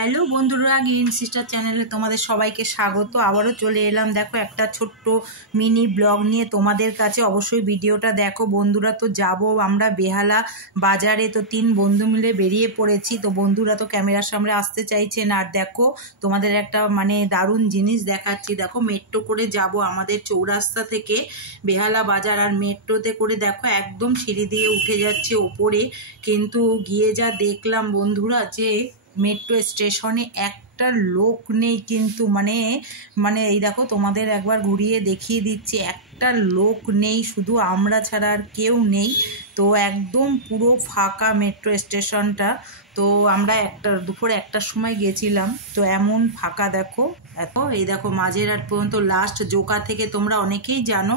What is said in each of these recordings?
Hello বন্ধুরা, green sister চ্যানেলে তোমাদের সবাইকে স্বাগত। আবারও চলে এলাম দেখো একটা ছোট্ট মিনি ব্লগ নিয়ে তোমাদের কাছে। অবশ্যই ভিডিওটা দেখো বন্ধুরা। তো যাব আমরা বেহালা বাজারে, তো 3 বন্ধু মিলে বেরিয়ে পড়েছি। তো বন্ধুরা তো ক্যামেরার সামনে আসতে চাইছে না। আর দেখো তোমাদের একটা দারুণ জিনিস দেখাচ্ছি। দেখো মেট্রো করে যাব আমাদের চৌরাস্তা থেকে বেহালা বাজার, আর মেট্রোতে করে দেখো একদম সিঁড়ি দিয়ে উঠে যাচ্ছে ওপরে। কিন্তু গিয়ে যা দেখলাম বন্ধুরা, যে মেট্রো স্টেশনে একটা লোক নেই। কিন্তু এই দেখো তোমাদের একবার ঘুরিয়ে দেখিয়ে দিচ্ছে, একটা লোক নেই, শুধু আমরা ছাড়া আর কেউ নেই। তো একদম পুরো ফাঁকা মেট্রো স্টেশনটা। তো আমরা দুপুর 1টার সময় গেছিলাম, তো এমন ফাঁকা দেখো। এই দেখো মাঝেরহাট পর্যন্ত লাস্ট জোকা থেকে, তোমরা অনেকেই জানো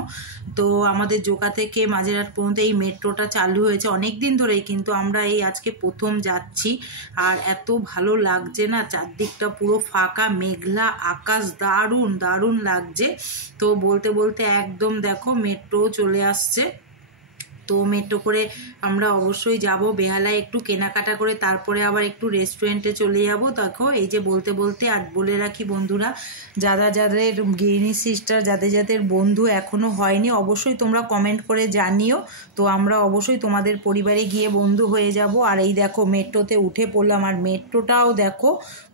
তো আমাদের জোকা থেকে মাঝেরহাট পর্যন্ত এই মেট্রোটা চালু হয়েছে অনেক দিন ধরেই, কিন্তু আমরা এই আজকে প্রথম যাচ্ছি। আর এত ভালো লাগছে না, চারদিকটা পুরো ফাঁকা, মেঘলা আকাশ, দারুণ দারুণ লাগছে। তো বলতে বলতে একদম দেখো মেট্রো চলে আসছে। তো মেট্রো করে আমরা অবশ্যই যাব বেহালায়, একটু কেনাকাটা করে তারপরে আবার একটু রেস্টুরেন্টে চলে যাব। দেখো এই যে বলতে বলতে আর বলে রাখি বন্ধুরা, যাদের গৃহিণী সিস্টার, যাদের বন্ধু এখনও হয়নি, অবশ্যই তোমরা কমেন্ট করে জানিও। তো আমরা অবশ্যই তোমাদের পরিবারে গিয়ে বন্ধু হয়ে যাব। আর এই দেখো মেট্রোতে উঠে পড়লাম, আর মেট্রোটাও দেখো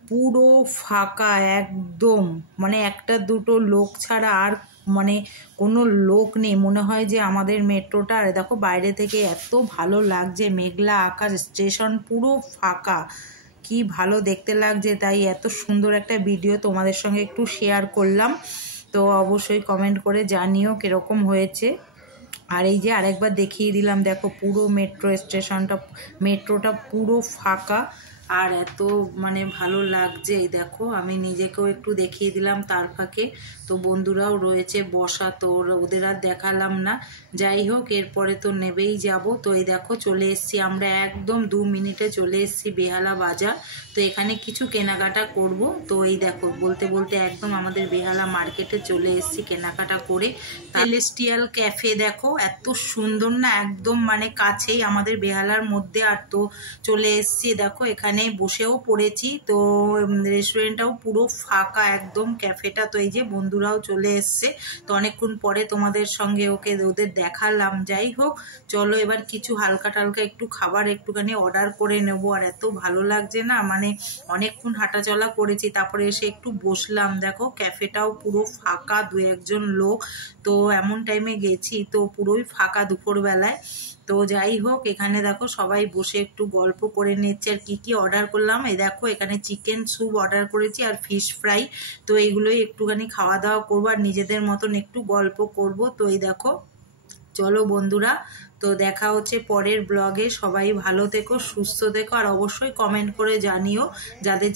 পুরো ফাঁকা একদম, একটা দুটো লোক ছাড়া আর কোনো লোক নেই। মনে হয় যে আমাদের মেট্রোটা, আর দেখো বাইরে থেকে এত ভালো লাগছে, মেঘলা আকাশ, স্টেশন পুরো ফাঁকা, কি ভালো দেখতে লাগছে। তাই এত সুন্দর একটা ভিডিও তোমাদের সঙ্গে একটু শেয়ার করলাম। তো অবশ্যই কমেন্ট করে জানিও কীরকম হয়েছে। আর এই যে আরেকবার দেখিয়ে দিলাম, দেখো পুরো মেট্রো স্টেশনটা, মেট্রোটা পুরো ফাঁকা, আর এত ভালো লাগছে। দেখো আমি নিজেকেও একটু দেখিয়ে দিলাম তার ফাঁকে। তো বন্ধুরাও রয়েছে বসা, তো ওদের আর দেখালাম না। যাই হোক, এরপরে তো নেবেই যাব। তো এই দেখো চলে এসেছি আমরা, একদম 2 মিনিটে চলে এসেছি বেহালা বাজার। তো এখানে কিছু কেনাকাটা করব। তো এই দেখো বলতে বলতে একদম আমাদের বেহালা মার্কেটে চলে এসেছি কেনাকাটা করে। সেলেস্টিয়াল ক্যাফে দেখো এত সুন্দর না, একদম কাছেই আমাদের বেহালার মধ্যে। আর তো চলে এসেছি দেখো, এখানে বসেও পড়েছি। তো রেস্টুরেন্টটাও পুরো ফাঁকা একদম, ক্যাফেটা। তো এই যে বন্ধুরাও চলে এসছে, তো অনেকক্ষণ পরে তোমাদের সঙ্গে ওদের দেখালাম। যাই হোক, চলো এবার কিছু হালকা টালকা একটু খাবার একটুখানি অর্ডার করে নেব। আর এত ভালো লাগছে না, অনেকক্ষণ হাঁটাচলা করেছি, তারপরে এসে একটু বসলাম। দেখো ক্যাফেটাও পুরো ফাঁকা, 2-1 লোক। তো এমন টাইমে গেছি তো পুরোই ফাঁকা দুপুরবেলায়। তো যাই হোক, এখানে দেখো সবাই বসে একটু গল্প করে নিচ্ছে। আর কি অর্ডার করলাম, এই দেখো এখানে চিকেন স্যুপ অর্ডার করেছি আর ফিশ ফ্রাই। তো এইগুলোই একটুখানি খাওয়া দাওয়া করবো আর নিজেদের মতন একটু গল্প করব। তো এই দেখো, চলো বন্ধুরা, তো দেখা হচ্ছে পরের ব্লগে। সবাই ভালো থেকো, সুস্থ থেকো, আর অবশ্যই কমেন্ট করে জানিও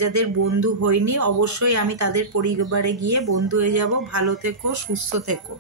যাদের বন্ধু হয়নি। অবশ্যই আমি তাদের পরিবারে গিয়ে বন্ধু হয়ে যাব। ভালো থেকো, সুস্থ থেকো।